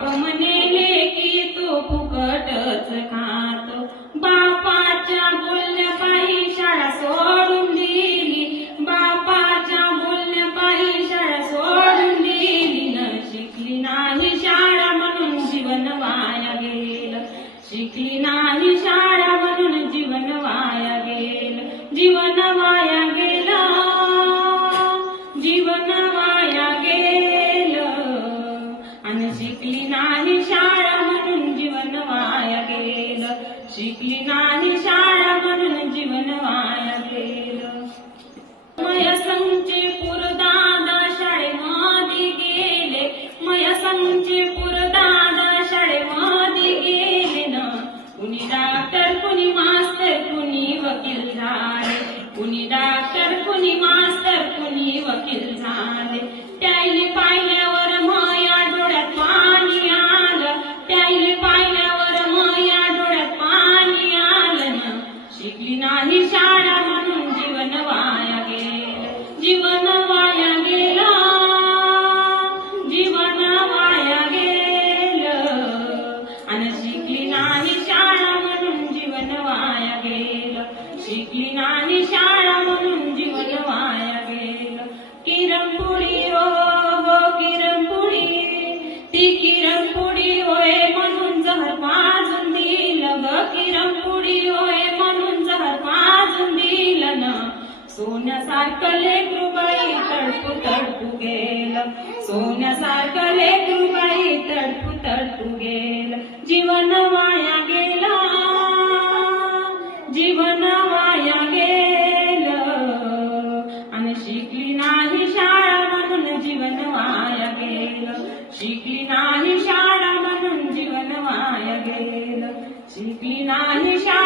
बाप म्हणेले की तो फुकटच खातो. बापाच्या बोलण्यापायी शाळा सोडून दिली. बापाच्या बोलण्यापायी शाळा सोडून दिली. न शिकली नाही शाळा म्हणून जीवन वाया गेलं. शिकली नाही शाळा म्हणून जीवन वाया गेलं. जीवन वाया गेलं. जीवन वाया गेलं. आणि शिकली नाही शाळा म्हणून जीवन वाया गेलं. शिकली नाही शाळा म्हणून जीवन वाया गेलं. मयसंचे पुरदादा शाळेमध्ये गेले. मयसंचे पुरदादा शाळेमध्ये गेले ना. कुणी डॉक्टर कुणी मास्तर कुणी वकील झाले. कुणी डॉक्टर कुणी मास्तर कुणी वकील झाले. त्याईले पाहिल्यावर माया डोळ्यात पाणी आलं. त्याईले पाहिल्यावर माया डोळ्यात पाणी आलं ना. शिकली नाही शाळा म्हणून जीवन वाया गेलं. जीवन वाया गेलं. जीवन वाया गेलं. आणि शिकली नाही शाळा म्हणून जीवन वाया गेलं. शिकली नाही शाळा म्हणून जीवन वाया गेलं. किरणपुडी हो किरणपुडी. ती किरणपुडी होय म्हणून जहर पाजून दिलं ग. किरणपुडी होय म्हणून जहर पाजून दिलं ना. सोन्यासारखं लेकरू बाई तडपू तडपू गेलं. सोन्यासारखं लेकरू बाई तडपू तडपू गेलं. जीवन वाया गेलं. जीवन वाया गेलं. आणि शिकली नाही शाळा म्हणून जीवन वाया गेलं. शिकली नाही शाळा म्हणून जीवन वाया गेलं. शिकली नाही शाळा